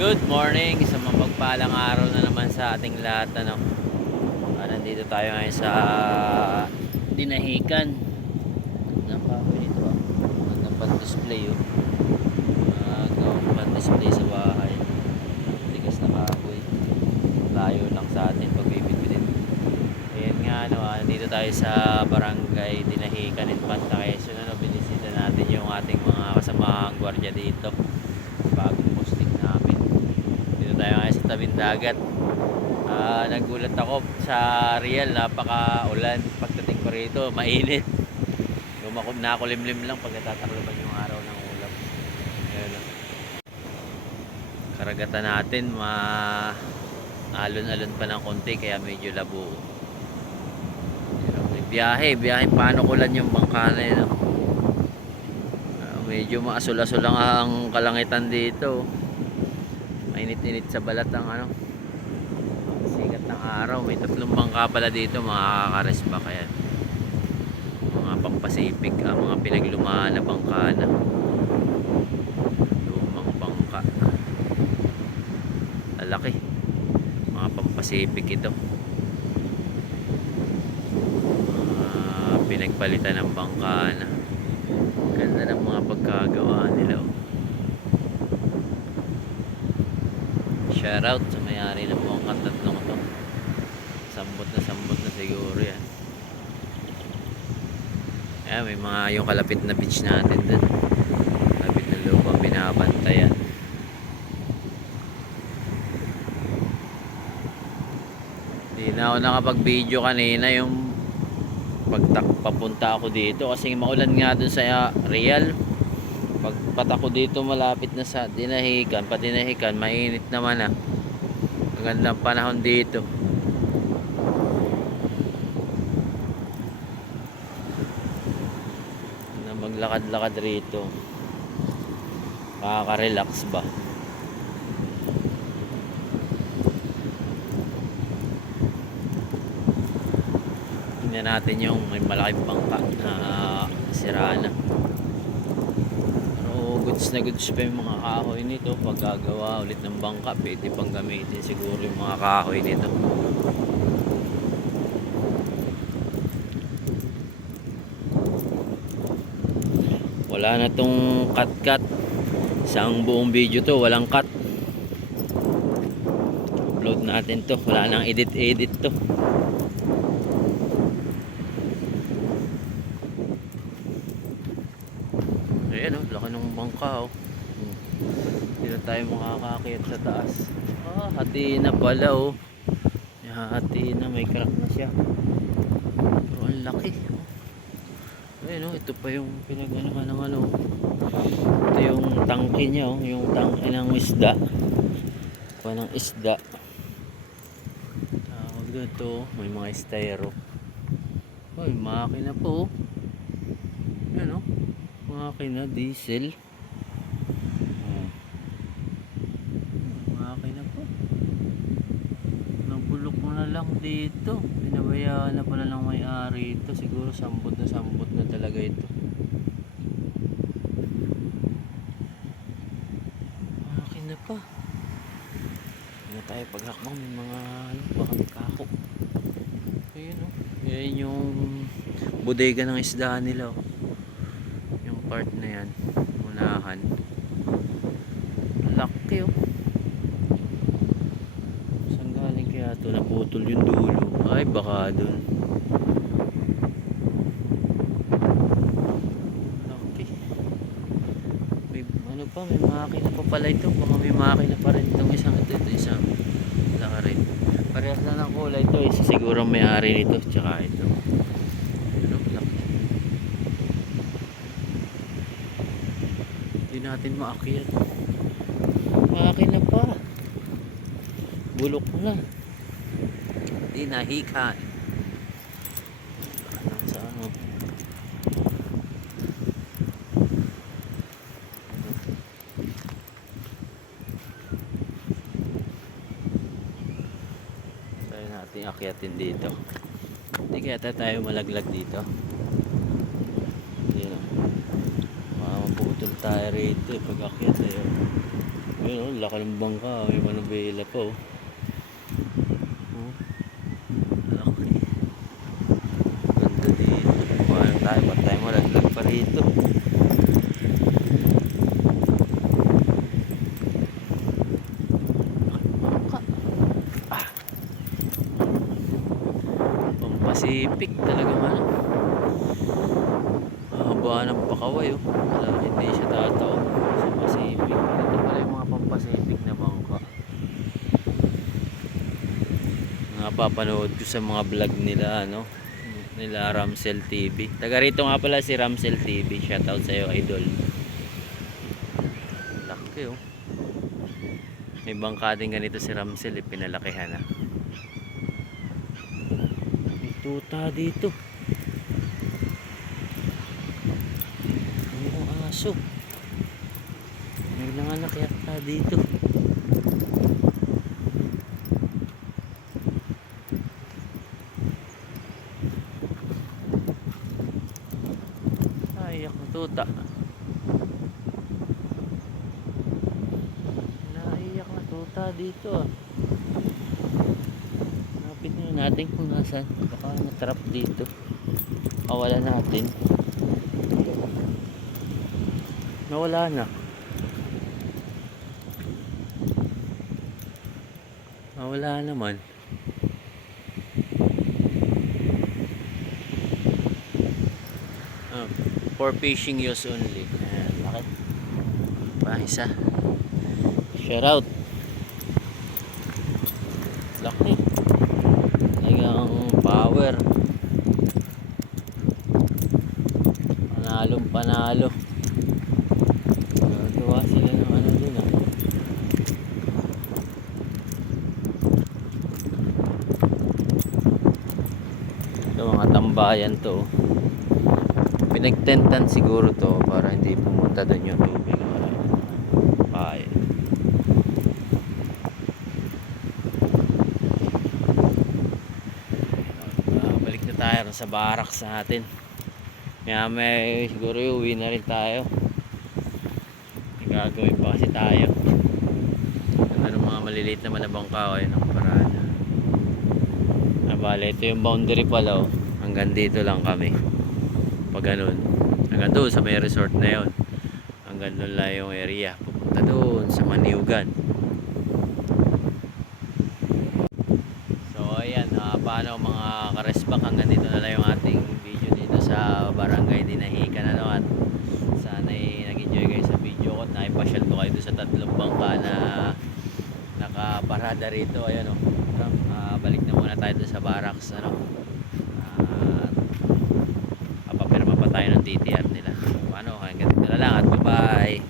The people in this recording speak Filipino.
Good morning, isang mapagpalang araw na naman sa ating lahat. Ano? Ah, nandito tayo ngayon sa Dinahikan. Ang kahoy dito ah. Ang pan-display oh. Ah, gawang pan-display sa bahay. Tigas na kahoy. Layo lang sa atin pag bibitbitin. Ayan nga ano, ah, tayo sa barangay Dinahikan in Panta Quezon. Ano, binisita natin yung ating mga kasamahang gwardiya dito. Bagong posting namin. Dito tayo ngayon sa tabing dagat. Ah, nagulat ako sa real, napaka-ulan. Pagdating ko rito, mainit. Lumakot na ako limlim lang pag natatakloban yung araw ng ulam. Ayan. Karagatan natin, ma alon-alon pa ng konti kaya medyo labo. May biyahe, biyahe paano kulan yung bangka na yun. oh. Ah, medyo maasul-asul lang ang kalangitan dito. Mainit-init sa balat ang ano. Sikat ng araw. May tatlong bangka pala dito mga kakaresba kaya. Mga pampasipig ang mga pinaglumaan na bangka na. Lumang bangka. Lalaki. Mga pampasipig ito. Mga pinagpalitan ng bangka na. Ganda ng mga pagkagawa nila. oh. Shout out sa may-ari ng mga tatlong to. Sambot na sambot na siguro yan. Ayan, may mga yung kalapit na beach natin dun. Kalapit na lupa binabantayan. Hindi na ako nakapag-video kanina yung pagtak papunta ako dito kasi maulan nga dun sa Real pagpat ako dito malapit na sa Dinahican pa Dinahican mainit naman ah. Magandang panahon dito. Na maglakad-lakad rito. Makaka-relax ba? Tingnan natin yung may malaking bangka na sira na. pero goods na goods pa yung mga kahoy nito pag gagawa ulit ng bangka pwede pang gamitin siguro yung mga kahoy nito. Wala na tong cut cut isang buong video to walang cut. Upload natin to. Wala nang edit edit to Ayan oh, laki ng bangka oh. Hindi na tayo makakakit sa taas. Ah, hati na pala oh. Hati na, may crack na siya. Pero ang laki. oh. Ayan oh, ito pa yung pinag-ano ng ano. Ito yung tangke niya oh, yung tangke ng isda. Kuha ng isda. Tawag dito, may mga styro. Oh, may makina po oh. Oh makina diesel oh. makina po nabulok mo na lang dito. Pinabayaan na pala ng may-ari ito. Siguro sambot na sambot na talaga ito. Makina pa. Hindi na tayo paghakbang. May mga ano baka may kako. Ayun o yan yung bodega ng isda nila oh. Yung part na yan. Unahan. Laki oh ito naputol yung dulo. Ay baka dun. Laki may ano pa may makina pa pala ito. Baka may makina pa rin itong isang ito ito isang laka rin parehas na ng kulay ito. Isa siguro may ari nito tsaka ito. Ano hindi natin maakyat. Makina pa. Bulok na hindi nahikan Ano sa ano tayo natin akyatin dito hindi kaya tayo malaglag dito yun o Baka maputol tayo rito eh, pag akyat eh. Ayun, oh, laki ng bangka. May manubela pa, oh. Oh. Laki. Ganda dito. Paano tayo? Ba't tayo malaglag pa rito? Bangka. Ah. Pampasipik talagang ano. Haba ng pakaway, oh. Wala, hindi siya tataw. Sa Pacific. Ito pala yung mga pampasipik na bangka. Napapanood ko sa mga vlog nila, ano, nila Ramsel TV. Taga rito nga pala si Ramsel TV. Shoutout sa iyo, idol. Laki, oh. May bangka din ganito si Ramsel, eh, pinalakihan na. May tuta dito. Aso. May nanganak yata dito. Ay, ako tuta. Naiyak na tuta dito ah. Hanapin natin kung nasan. Baka na-trap dito. Kawala natin. Nawala na. Nawala naman. Ah, for fishing use only. Ayan, laki. Pa, isa. Shout out. Laki. Talagang power. Panalong panalo. Gagawa sila ng ano dun ah. Tambayan to. Pinagtentan siguro to para hindi pumunta doon yung tubig. Ay. Ah, balik na tayo sa barracks natin. Kaya may siguro uwi na rin tayo. Gagawin pa kasi tayo. Ano ng mga maliliit na bangka o yun ang paraan. Ah, bale, ito yung boundary pala oh. Hanggang dito lang kami. Pag ganun. Hanggang doon sa may resort na yun. Hanggang doon lang yung area. Pupunta doon sa Maniugan. So ayan, ah, paano mga karesbak hanggang dito na lang yung ating video dito sa Barangay Dinahican ano at sana nag-enjoy kayo sa video ko at naipasyal ko kayo sa tatlong bangka na nakaparada rito ayan o Ah, balik na muna tayo sa barracks ano tayo ng DTR nila. So, ano, hanggang dito na lang at bye-bye.